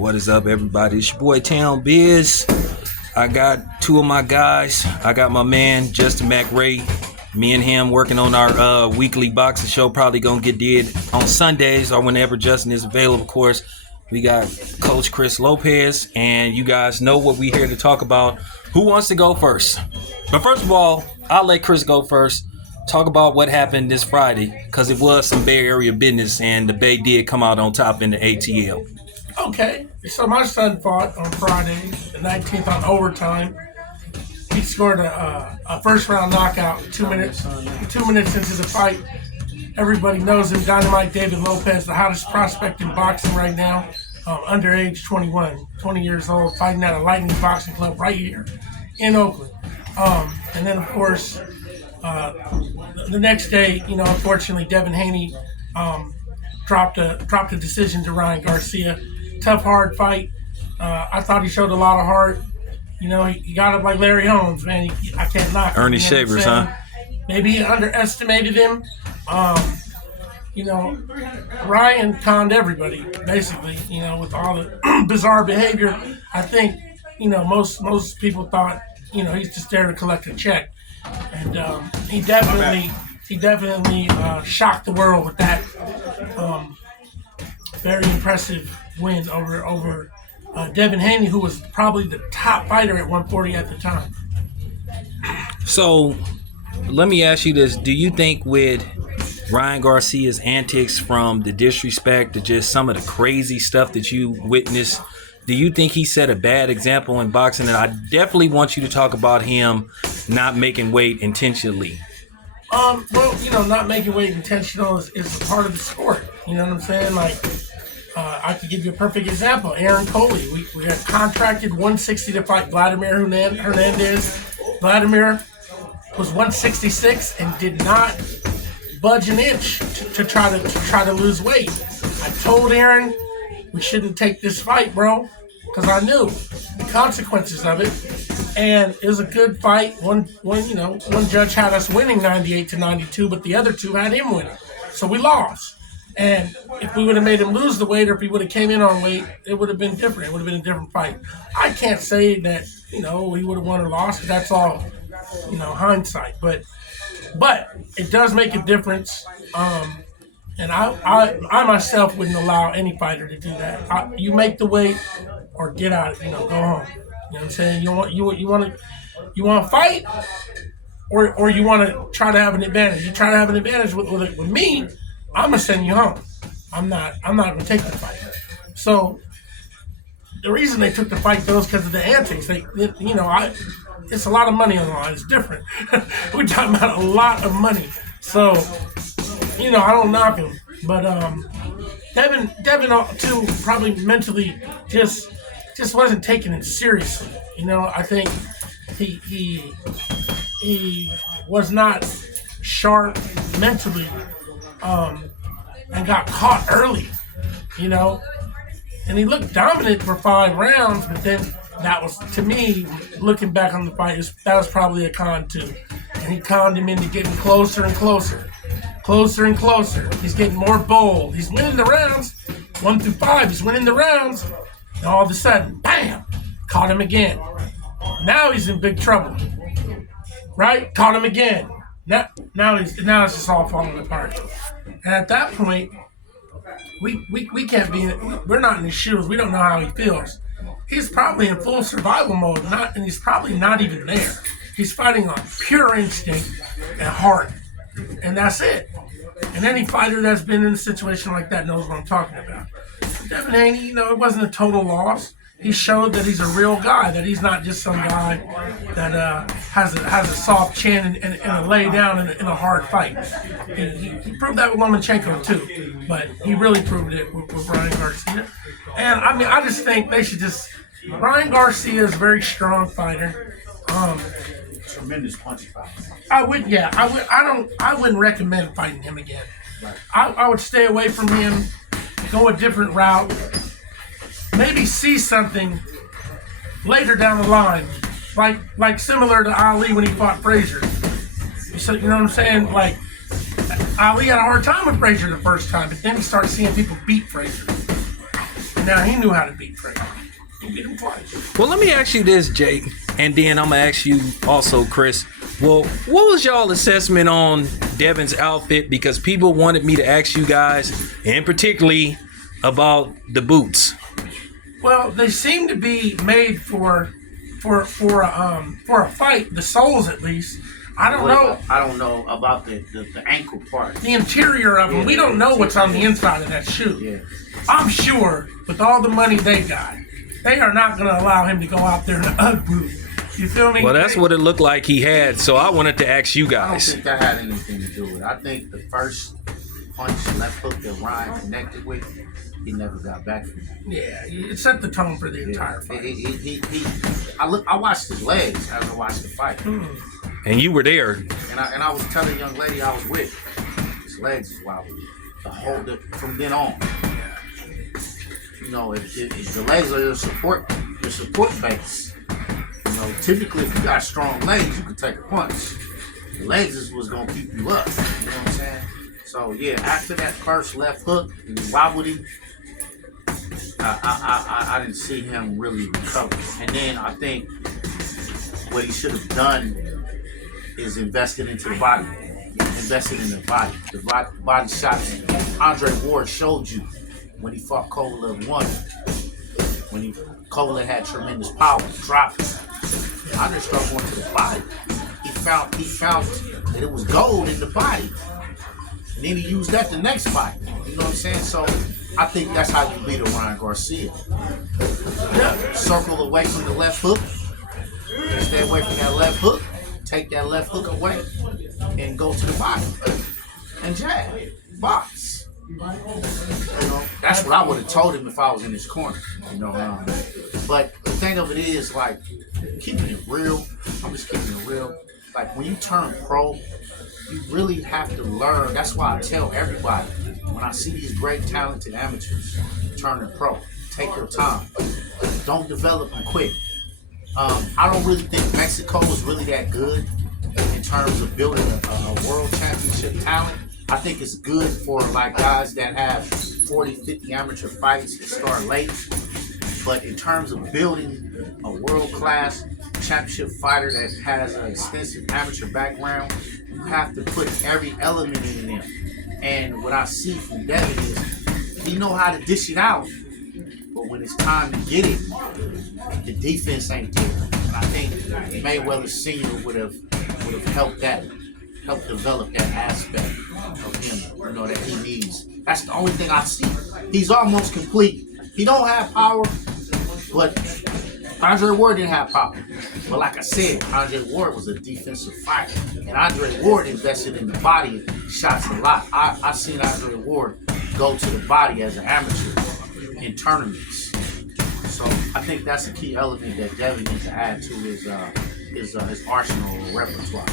What is up, everybody? It's your boy Town Biz. I got two of my guys. I got my man Justin Mac. Me and him working on our weekly boxing show. Probably gonna get did on Sundays or whenever Justin is available. Of course, we got Coach Kris Lopez, and you guys know what we here to talk about. Who wants to go first? But first of all, I'll let Kris go first. Talk about what happened this Friday, because it was some Bay Area business, and the Bay did come out on top in the ATL. Okay, so my son fought on Friday, the 19th, on overtime. He scored a first-round knockout 2 minutes into the fight. Everybody knows him, Dynamite David Lopez, the hottest prospect in boxing right now, underage 21, 20 years old, fighting at a Lightning Boxing Club right here in Oakland. And then, of course, the next day, unfortunately, Devin Haney dropped a decision to Ryan Garcia. Tough, hard fight. I thought he showed a lot of heart. He got up like Larry Holmes, man. I can't knock him. Ernie Shavers, huh? Maybe he underestimated him. Ryan conned everybody, basically, with all the bizarre behavior. I think, most people thought, he's just there to collect a check. And he definitely shocked the world with that very impressive win over Devin Haney, who was probably the top fighter at 140 at the time. So, let me ask you this. Do you think with Ryan Garcia's antics, from the disrespect to just some of the crazy stuff that you witnessed, do you think he set a bad example in boxing? And I definitely want you to talk about him not making weight intentionally. Not making weight intentional is a part of the sport. You know what I'm saying? I could give you a perfect example. Aaron Coley. We had contracted 160 to fight Vladimir Hernandez. Vladimir was 166 and did not budge an inch to try to lose weight. I told Aaron we shouldn't take this fight, bro, because I knew the consequences of it. And it was a good fight. One judge had us winning 98-92, but the other two had him winning. So we lost. And if we would have made him lose the weight, or if he would have came in on weight, it would have been different. It would have been a different fight. I can't say that, he would have won or lost. That's all, hindsight. But it does make a difference. And I myself wouldn't allow any fighter to do that. You make the weight or get out, go home. You know what I'm saying? You want to fight, or you want to try to have an advantage. You try to have an advantage with me, I'm gonna send you home. I'm not gonna take the fight. So the reason they took the fight though is because of the antics. It's a lot of money on the line. It's different. We're talking about a lot of money. So I don't knock him, but Devin too probably mentally just wasn't taking it seriously. I think he was not sharp mentally, and got caught early, and he looked dominant for 5 rounds, but then that was, to me, looking back on the fight, that was probably a con too, and he conned him into getting closer and closer. He's getting more bold. He's winning the rounds, 1 through 5. He's winning the rounds, and all of a sudden, bam, caught him again. Now he's in big trouble, right? Caught him again. Now it's just all falling apart. And at that point, we can't be. We're not in his shoes. We don't know how he feels. He's probably in full survival mode, and he's probably not even there. He's fighting on pure instinct and heart, and that's it. And any fighter that's been in a situation like that knows what I'm talking about. Devin Haney, it wasn't a total loss. He showed that he's a real guy, that he's not just some guy that has a soft chin and a lay down in a hard fight. He proved that with Lomachenko too, but he really proved it with Ryan Garcia. And I just think they should Ryan Garcia is a very strong fighter. Tremendous punch fighter. I wouldn't recommend fighting him again. I would stay away from him, go a different route. Maybe see something later down the line, like similar to Ali when he fought Frazier. So you know what I'm saying? Like Ali had a hard time with Frazier the first time, but then he started seeing people beat Frazier. And Now, he knew how to beat Frank. He beat him twice. Well, let me ask you this, Jake, and then I'm going to ask you also, Kris. Well, what was y'all assessment on Devin's outfit? Because people wanted me to ask you guys, and particularly about the boots. Well, they seem to be made for a fight. The soles, at least. I don't know. I don't know about the ankle part. The interior of them. We don't know what's on the inside of that shoe. Yeah. I'm sure with all the money they got, they are not going to allow him to go out there in an UGG boot. You feel me? Well, that's what it looked like he had, so I wanted to ask you I don't guys. think that had anything to do with it. I think the first punch, left hook that Ryan connected with, he never got back from that. Yeah, it set the tone for the entire fight. I watched his legs as I watched the fight. And you were there. And I was telling the young lady I was with, his legs is wild. From then on. You know, if the legs are your support base. You know, typically if you got strong legs, you can take a punch. The legs is what's gonna keep you up. You know what I'm saying? So yeah, after that first left hook and he wobbled him, I didn't see him really recover. And then I think what he should have done is invested into the body. Invested in the body. The body shots. Andre Ward showed you when he fought Kovalev 1. When Kovalev had tremendous power, dropped him. Andre started going to the body. He found that it was gold in the body. And then he used that the next fight. You know what I'm saying? So I think that's how you beat a Ryan Garcia. Circle away from the left hook. Stay away from that left hook. Take that left hook away and go to the body. And jab. Box. You know, that's what I would have told him if I was in his corner. You know, but the thing of it is, like, keeping it real. I'm just keeping it real. Like, when you turn pro, you really have to learn. That's why I tell everybody, when I see these great, talented amateurs turning pro, take your time. Don't develop them quick. I don't really think Mexico is really that good in terms of building a world championship talent. I think it's good for like guys that have 40, 50 amateur fights that start late. But in terms of building a world-class championship fighter that has an extensive amateur background, you have to put every element in them. And what I see from Devin is he know how to dish it out. But when it's time to get it, the defense ain't there. And I think Mayweather Sr. would have helped develop that aspect of him, you know, that he needs. That's the only thing I see. He's almost complete. He don't have power, but Andre Ward didn't have power. But like I said, Andre Ward was a defensive fighter. And Andre Ward invested in the body shots a lot. I've seen Andre Ward go to the body as an amateur in tournaments. So I think that's a key element that Devin needs to add to his arsenal or repertoire.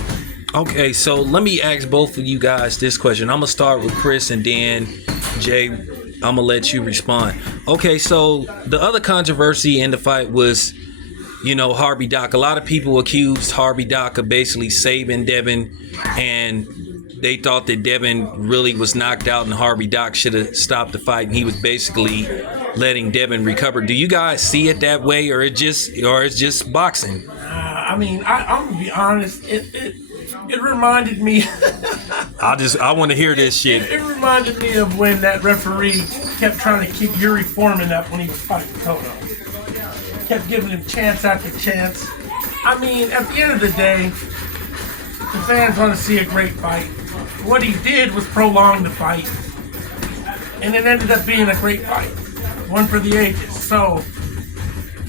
Okay, so let me ask both of you guys this question. I'm going to start with Kris and then Jay, I'm going to let you respond. Okay, so the other controversy in the fight was, you know, Harvey Dock. A lot of people accused Harvey Dock of basically saving Devin, and they thought that Devin really was knocked out and Harvey Dock should have stopped the fight, and he was basically letting Devin recover. Do you guys see it that way, or it's just boxing? I mean, I'm gonna be honest. It reminded me. I want to hear this shit. It reminded me of when that referee kept trying to keep Yuri Foreman up when he was fighting Toto. Kept giving him chance after chance. I mean, at the end of the day, the fans want to see a great fight. What he did was prolong the fight, and it ended up being a great fight, one for the ages. So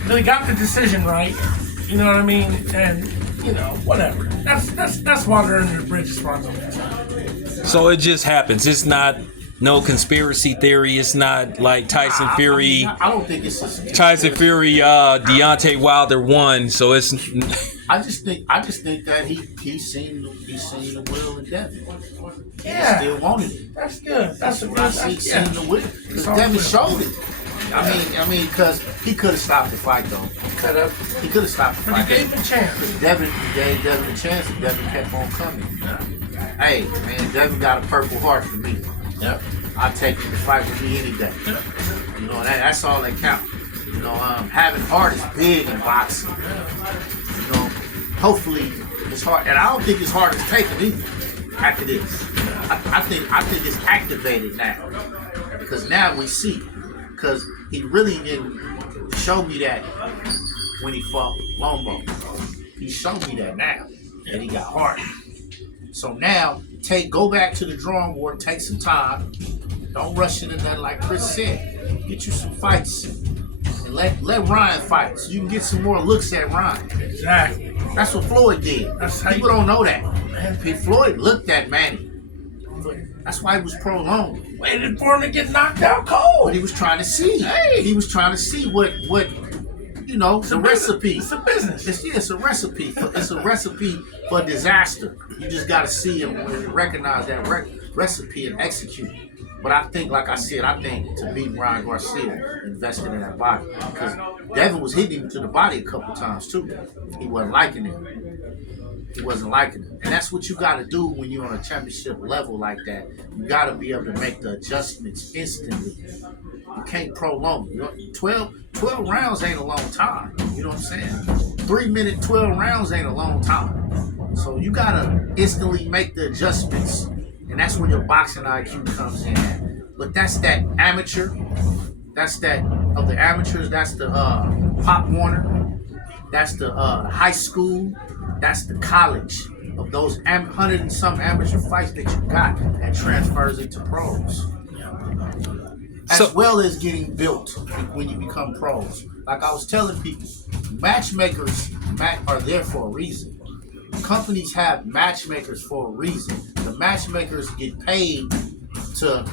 they got the decision right. You know what I mean? And you know, whatever. That's water under the bridge as far as I'm concerned. So it just happens. It's not no conspiracy theory. It's not like Tyson Fury. I don't think it's Tyson Fury, Deontay Wilder won. So it's. I just think that he's seen the will of Devin. Yeah, he still wanted it. That's good. That's a good. He's seen the will because Devin showed it. I mean, because he could have stopped the fight though. He could have stopped the fight. But he gave him a chance. Devin gave Devin a chance, and Devin kept on coming. Hey, man, Devin got a Purple Heart for me. Yep. I'll take him to fight with me any day. You know, that's all that counts. You know, having heart is big in boxing. You know, hopefully it's hard, and I don't think it's hard as taken either. After this, I think it's activated now, because now we see. Because he really didn't show me that when he fought Lombo. He showed me that now, and he got hard. So now, go back to the drawing board, take some time. Don't rush into that, like Kris said. Get you some fights, and let Ryan fight, so you can get some more looks at Ryan. Exactly. That's what Floyd did. People don't know that. Floyd looked at Manny. That's why he was prolonged. Waited for him to get knocked out cold. But he was trying to see. Hey. He was trying to see what you know, the recipe. It's a business. It's a recipe. It's a recipe for disaster. You just got to see and recognize that recipe and execute it. But I think, like I said, to beat Ryan Garcia, invested in that body. Because Devin was hitting him to the body a couple times, too. He wasn't liking it. He wasn't liking it. And that's what you got to do when you're on a championship level like that. You got to be able to make the adjustments instantly. You can't prolong. You know, 12 rounds ain't a long time. You know what I'm saying? 3 minute 12 rounds ain't a long time. So you got to instantly make the adjustments. And that's when your boxing IQ comes in. But that's that amateur. That's that, of the amateurs, that's the Pop Warner. That's the high school. That's the college of those 100 and some amateur fights that you got that transfers into pros. As well as getting built when you become pros. Like I was telling people, matchmakers are there for a reason. Companies have matchmakers for a reason. The matchmakers get paid to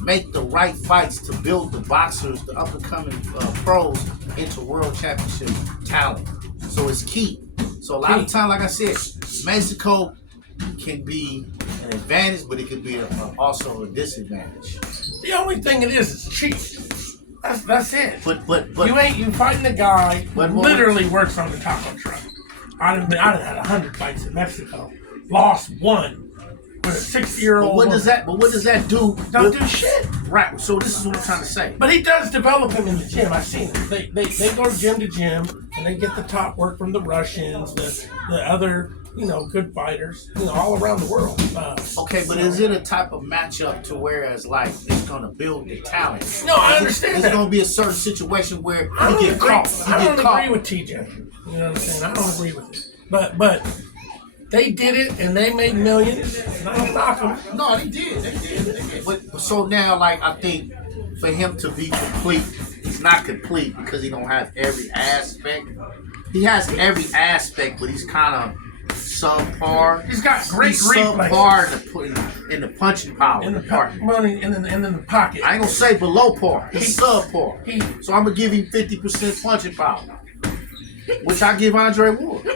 make the right fights to build the boxers, the up-and-coming pros into world championship talent. So it's key. So a lot of time, like I said, Mexico can be an advantage, but it can be also a disadvantage. The only thing it is cheap. That's it. But you fighting a guy who literally works on the taco truck. I'd have had 100 fights in Mexico. Lost one with a 60-year-old. But what does that do? Don't do shit. Right. So this is what I'm trying to say. But he does develop him in the gym. I've seen him. They go gym to gym and they get the top work from the Russians, the other good fighters, all around the world. Okay, but is it a type of matchup to whereas like it's gonna build the talent? No, I understand. It's gonna be a certain situation where you get caught. I don't agree with TJ. You know what I'm saying? I don't agree with it. But they did it and they made millions. And I don't knock them. No, they did. But so now, like I think for him to be complete, he's not complete because he don't have every aspect. He has every aspect, but he's kind of subpar. He's got great reflexes. Subpar in the punching power. In the pocket. I ain't gonna say below par. He's subpar. So I'm gonna give him 50% punching power, which I give Andre Ward.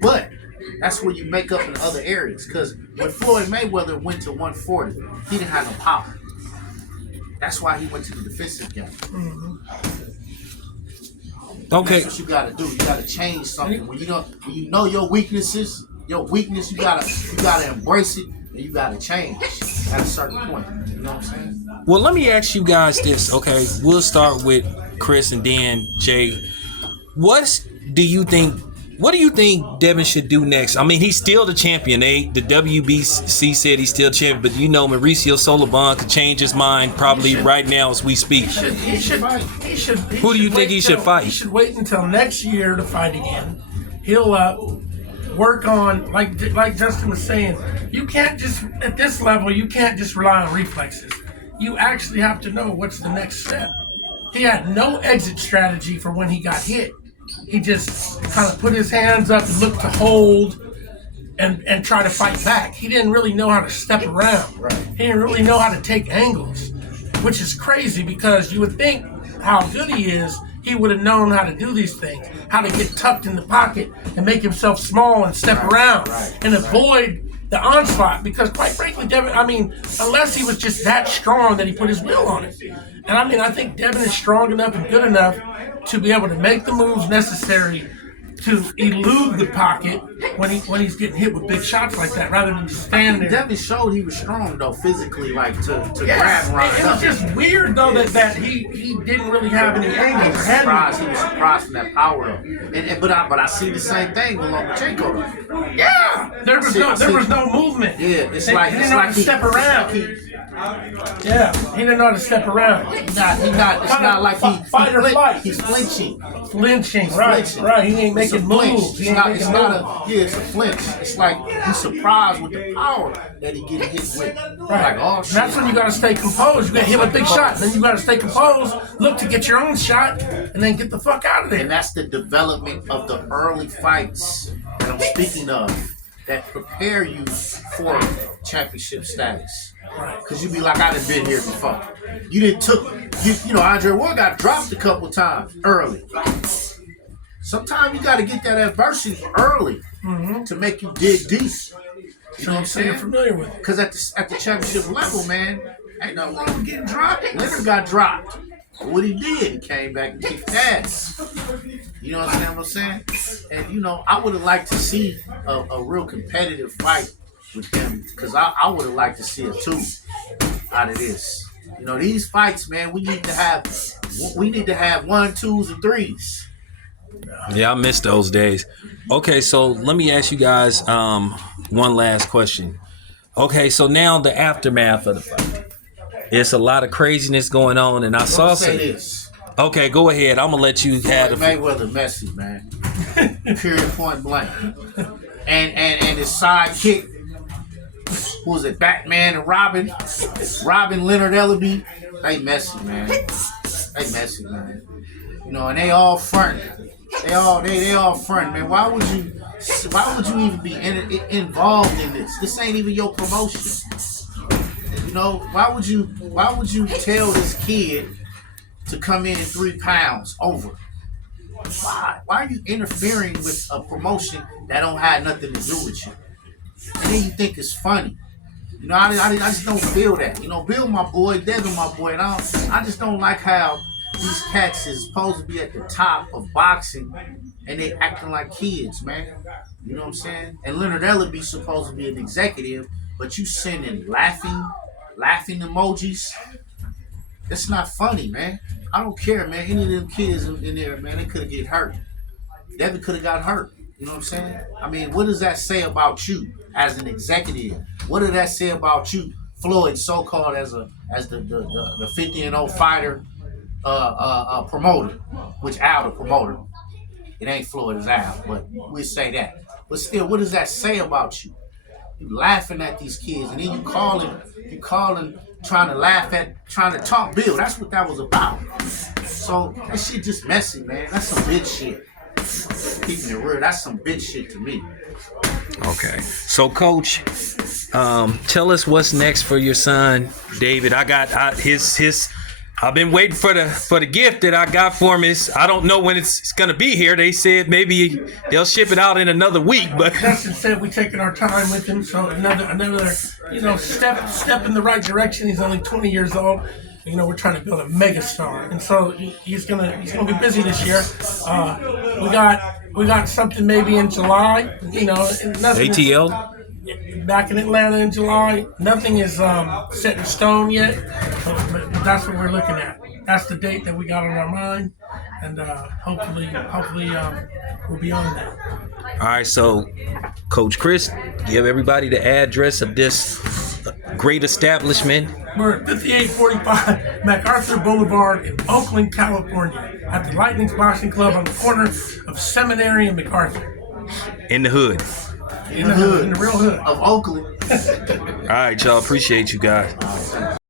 But that's where you make up in other areas. Because when Floyd Mayweather went to 140, he didn't have no power. That's why he went to the defensive game. Mm-hmm. Okay. That's what you gotta do. You gotta change something. When you know your weaknesses, you gotta embrace it and you gotta change at a certain point. You know what I'm saying? Well, let me ask you guys this, okay? We'll start with Kris and then Jay. What do you think Devin should do next? I mean, he's still the champion. The WBC said he's still champion, but Mauricio Solobon could change his mind probably right now as we speak. He should. Who do you think he should fight? He should wait until next year to fight again. He'll work on, like Justin was saying, you can't just, at this level, you can't just rely on reflexes. You actually have to know what's the next step. He had no exit strategy for when he got hit. He just kind of put his hands up and looked to hold and try to fight back. He didn't really know how to step around. Right. He didn't really know how to take angles, which is crazy because you would think how good he is, he would have known how to do these things, how to get tucked in the pocket and make himself small and step around and avoid the onslaught. Because quite frankly, Devin, unless he was just that strong that he put his will on it. And I think Devin is strong enough and good enough to be able to make the moves necessary to elude the pocket when he's getting hit with big shots like that, rather than just stand there. He definitely showed he was strong though, physically, like to grab and run. It was just weird though that he didn't really have any angles. He was surprised from that power though. But I see the same thing with Lomachenko though. Yeah, there was no movement. Yeah, he didn't know how to step around. Yeah, he didn't know how to step around. It's not like fight or flight. He's flinching. Right. He ain't making moves. It's a flinch. It's like he's surprised with the power that he getting hit with. Right. Like, oh shit. And that's when you gotta stay composed. You get hit with big shots, then you gotta stay composed, look to get your own shot, and then get the fuck out of there. And that's the development of the early fights that I'm speaking of that prepare you for championship status. Because you be like, I done been here before. You didn't Andre Ward got dropped a couple times early. Sometimes you got to get that adversity early to make you dig deep. You know what I'm saying? You're familiar with it. Because at the championship level, man, ain't nothing wrong with getting dropped. Leonard got dropped. But what he did, he came back and kicked ass. You know what I'm saying? And, I would have liked to see a real competitive fight with them, because I would have liked to see a 2 out of this. These fights, man, we need to have 1, 2s, and 3s. Yeah, I miss those days. Okay, so let me ask you guys one last question. Okay, so now the aftermath of the fight. It's a lot of craziness going on, and I saw some. This. Okay, go ahead. I'm gonna let you have the Mayweather Messi, man. Period, point blank. And his sidekick. Who was it? Batman and Robin, Leonard Ellaby. They messy, man. And they all front. They all front, man. Why would you even be involved in this? This ain't even your promotion. Why would you tell this kid to come in 3 pounds over? Why are you interfering with a promotion that don't have nothing to do with you? And then you think it's funny. I just don't feel that. Bill my boy, Devin my boy, and I just don't like how these cats is supposed to be at the top of boxing and they acting like kids, man. You know what I'm saying? And Leonard Ellaby supposed to be an executive, but you sending laughing emojis. It's not funny, man. I don't care, man. Any of them kids in there, man, they could have get hurt. Devin could have got hurt. You know what I'm saying? I mean, what does that say about you as an executive? What does that say about you, Floyd, so-called as the 50-0 fighter, promoter, which Al the promoter. It ain't Floyd, it's Al, but we say that. But still, what does that say about you? You laughing at these kids, and then you calling, trying to talk Bill. That's what that was about. So that shit just messy, man. That's some bitch shit. Keeping it real, that's some bitch shit to me. Okay. So, Coach, tell us what's next for your son, David. I got his. I've been waiting for the gift that I got for him. I don't know when it's gonna be here. They said maybe they'll ship it out in another week, but Justin said we're taking our time with him. So another step in the right direction. He's only 20 years old. We're trying to build a mega star, and so he's gonna be busy this year. We got something maybe in July. ATL back in Atlanta in July. Nothing is set in stone yet, but that's what we're looking at. That's the date that we got on our mind, and hopefully we'll be on that. All right, so Coach Kris, give everybody the address of this great establishment. We're at 5845 MacArthur Boulevard in Oakland, California, at the Lightning's Boxing Club on the corner of Seminary and MacArthur. In the hood. In the real hood of Oakland. All right, y'all. Appreciate you guys.